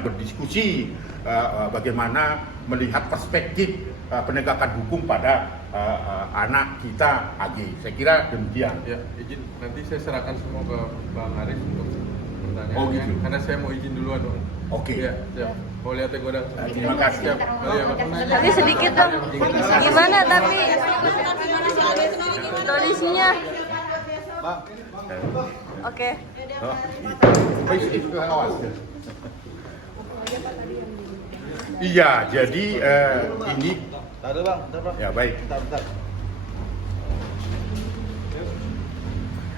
berdiskusi bagaimana melihat perspektif penegakan hukum pada anak kita AG. Saya kira demikian. Ya, izin nanti saya serahkan semua ke Bang Haris untuk pertanyaan. Oh, gitu. Karena saya mau izin duluan, Bang. Oke. Ya, siap. Mau lihat gue dah. Terima kasih. Siap. Oh, iya, Bang. Tapi sedikit dong, gimana tapi kondisinya? Oke. Iya, jadi ini Ada bang, ya baik. bentar.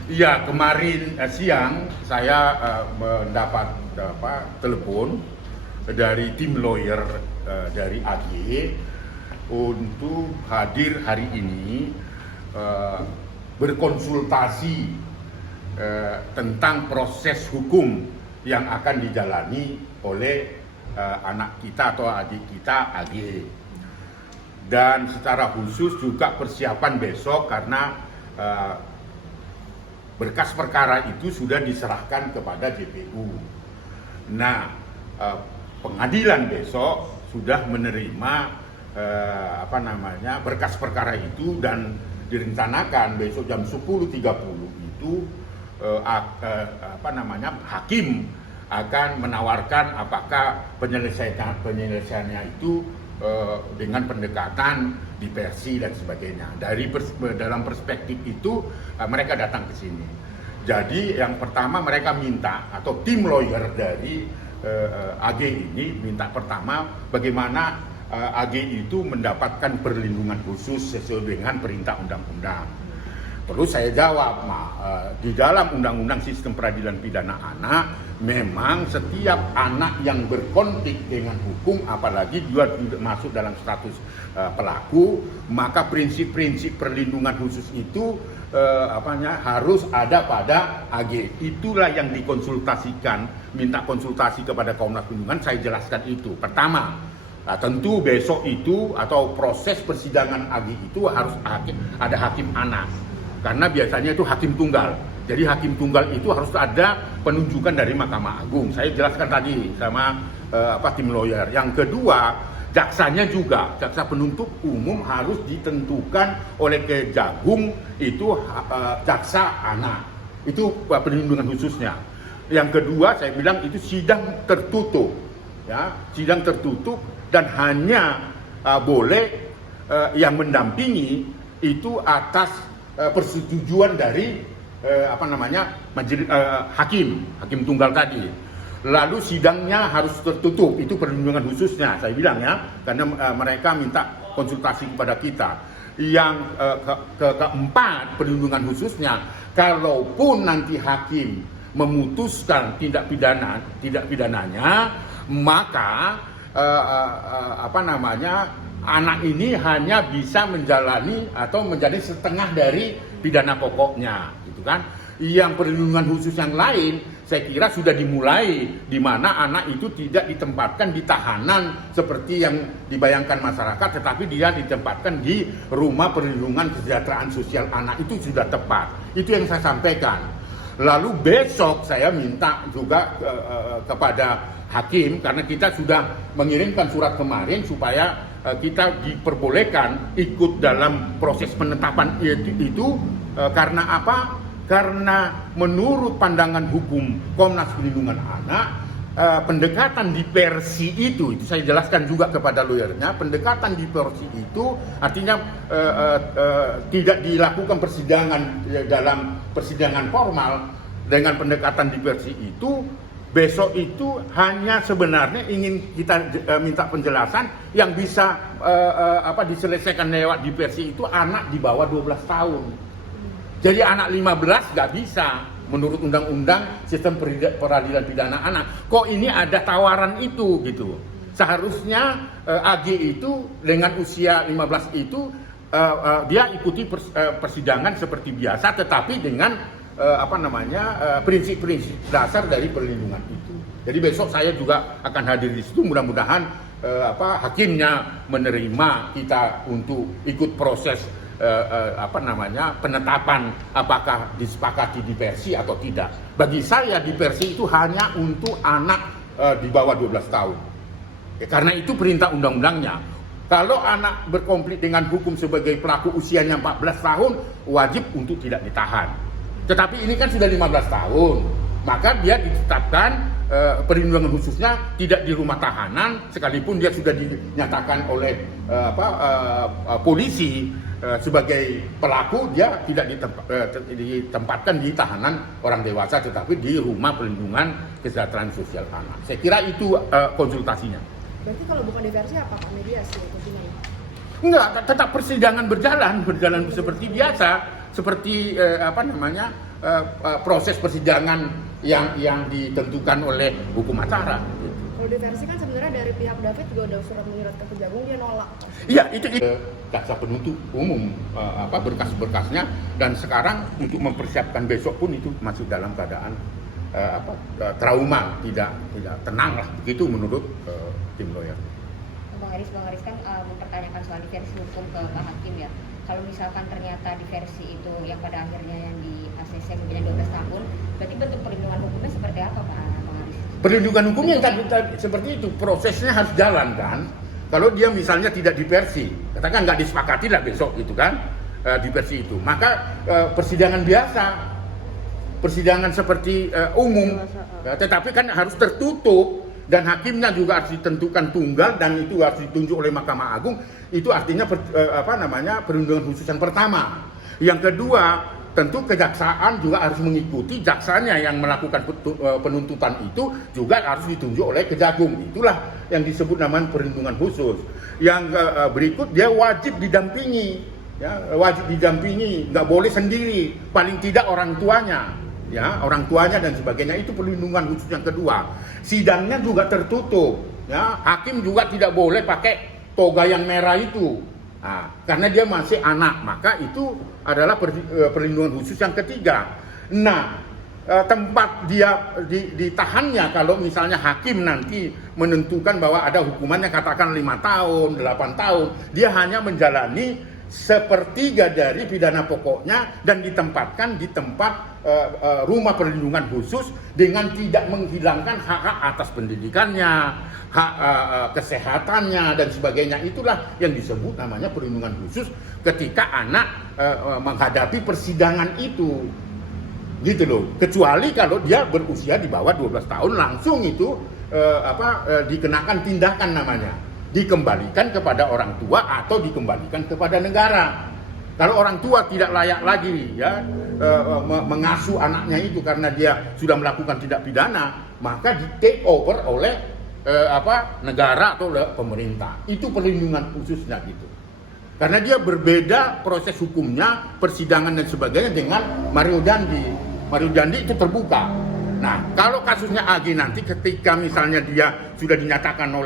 Iya, kemarin siang saya mendapat telepon dari tim lawyer dari AG untuk hadir hari ini berkonsultasi tentang proses hukum yang akan dijalani oleh anak kita atau adik kita AG. Dan secara khusus juga persiapan besok karena berkas perkara itu sudah diserahkan kepada JPU. Nah, pengadilan besok sudah menerima berkas perkara itu dan direncanakan besok jam 10.30 itu hakim akan menawarkan apakah penyelesaiannya itu dengan pendekatan diversi dan sebagainya. Dalam perspektif itu mereka datang ke sini. Jadi yang pertama mereka minta atau tim lawyer dari AG ini minta pertama bagaimana AG itu mendapatkan perlindungan khusus sesuai dengan perintah undang-undang. Perlu saya jawab, di dalam Undang-Undang Sistem Peradilan Pidana Anak, memang setiap anak yang berkonflik dengan hukum, apalagi juga masuk dalam status pelaku, maka prinsip-prinsip perlindungan khusus itu harus ada pada AG. Itulah yang dikonsultasikan, minta konsultasi kepada Komnas Perlindungan, saya jelaskan itu. Pertama, tentu besok itu atau proses persidangan AG itu harus ada hakim anak. Karena biasanya itu hakim tunggal. Jadi hakim tunggal itu harus ada penunjukan dari Mahkamah Agung. Saya jelaskan tadi sama tim lawyer. Yang kedua, jaksanya juga, jaksa penuntut umum harus ditentukan oleh Kejagung itu jaksa anak. Itu perlindungan khususnya. Yang kedua, saya bilang itu sidang tertutup. Ya, sidang tertutup dan hanya boleh yang mendampingi itu atas persetujuan dari hakim tunggal tadi. Lalu sidangnya harus tertutup, itu perlindungan khususnya saya bilang ya, karena mereka minta konsultasi kepada kita. Yang keempat perlindungan khususnya, kalaupun nanti hakim memutuskan tindak pidananya, maka anak ini hanya bisa menjalani atau menjadi setengah dari pidana pokoknya, gitu kan? Yang perlindungan khusus yang lain, saya kira sudah dimulai, di mana anak itu tidak ditempatkan di tahanan seperti yang dibayangkan masyarakat, tetapi dia ditempatkan di rumah perlindungan kesejahteraan sosial anak. Itu sudah tepat. Itu yang saya sampaikan. Lalu besok saya minta juga kepada hakim, karena kita sudah mengirimkan surat kemarin supaya kita diperbolehkan ikut dalam proses penetapan itu karena apa? Karena menurut pandangan hukum Komnas Perlindungan Anak, pendekatan diversi itu saya jelaskan juga kepada lawyernya, pendekatan diversi itu artinya tidak dilakukan persidangan dalam persidangan formal. Dengan pendekatan diversi itu, besok itu hanya sebenarnya ingin kita minta penjelasan yang bisa diselesaikan lewat diversi itu anak di bawah 12 tahun. Jadi anak 15 nggak bisa menurut Undang-Undang Sistem Peradilan Pidana Anak. Kok ini ada tawaran itu gitu. Seharusnya AG itu dengan usia 15 itu dia ikuti persidangan seperti biasa, tetapi dengan prinsip-prinsip dasar dari perlindungan itu. Jadi besok saya juga akan hadir di situ. Mudah-mudahan hakimnya menerima kita untuk ikut proses penetapan apakah disepakati diversi atau tidak. Bagi saya diversi itu hanya untuk anak di bawah 12 tahun. Ya, karena itu perintah undang-undangnya. Kalau anak berkonflik dengan hukum sebagai pelaku usianya 14 tahun, wajib untuk tidak ditahan. Tetapi ini kan sudah 15 tahun, maka dia ditetapkan perlindungan khususnya tidak di rumah tahanan, sekalipun dia sudah dinyatakan oleh polisi sebagai pelaku, dia tidak ditempatkan di tahanan orang dewasa, tetapi di rumah perlindungan kesejahteraan sosial anak. Saya kira itu konsultasinya. Berarti kalau bukan diversi apa Pak, mediasi atau gimana? Enggak, tetap persidangan berjalan seperti biasa, seperti proses persidangan yang ditentukan oleh hukum acara. Kalau diversi kan sebenarnya dari pihak David juga udah surat menyurat ke Kejagung, dia nolak. Iya, itu jaksa penuntut umum berkas-berkasnya, dan sekarang untuk mempersiapkan besok pun itu masih dalam keadaan trauma, tidak tenang lah, begitu menurut tim lawyer. Bang Haris kan mempertanyakan soal diversi hukum ke Pak Hakim ya. Kalau misalkan ternyata diversi itu yang pada akhirnya yang di ACC kemudian 12 tahun, berarti bentuk perlindungan hukumnya seperti apa Pak Bang Haris? Perlindungan hukumnya yang tadi seperti itu, prosesnya harus jalan kan. Kalau dia misalnya tidak diversi, katakan nggak disepakati lah besok gitu kan, diversi itu, maka persidangan biasa, persidangan seperti umum, tetapi kan harus tertutup. Dan hakimnya juga harus ditentukan tunggal, dan itu harus ditunjuk oleh Mahkamah Agung. Itu artinya perlindungan khusus yang pertama. Yang kedua, tentu kejaksaan juga harus mengikuti, jaksanya yang melakukan penuntutan itu juga harus ditunjuk oleh Kejagung. Itulah yang disebut namanya perlindungan khusus. Yang berikut, dia wajib didampingi, ya, nggak boleh sendiri, paling tidak orang tuanya. Ya, orang tuanya dan sebagainya, itu perlindungan khusus yang kedua. Sidangnya juga tertutup, ya, hakim juga tidak boleh pakai toga yang merah itu, karena dia masih anak, maka itu adalah perlindungan khusus yang ketiga. Nah, tempat dia ditahannya, kalau misalnya hakim nanti menentukan bahwa ada hukumannya katakan 5 tahun, 8 tahun, dia hanya menjalani sepertiga dari pidana pokoknya dan ditempatkan di tempat rumah perlindungan khusus dengan tidak menghilangkan hak-hak atas pendidikannya, hak kesehatannya dan sebagainya. Itulah yang disebut namanya perlindungan khusus ketika anak menghadapi persidangan itu, gitu loh. Kecuali kalau dia berusia di bawah 12 tahun, langsung itu dikenakan tindakan namanya, dikembalikan kepada orang tua atau dikembalikan kepada negara. Kalau orang tua tidak layak lagi ya mengasuh anaknya itu karena dia sudah melakukan tindak pidana, maka di take over oleh negara atau oleh pemerintah. Itu perlindungan khususnya gitu. Karena dia berbeda proses hukumnya, persidangan dan sebagainya dengan Mario Dandi. Mario Dandi itu terbuka. Nah, kalau kasusnya Agi nanti ketika misalnya dia sudah dinyatakan oleh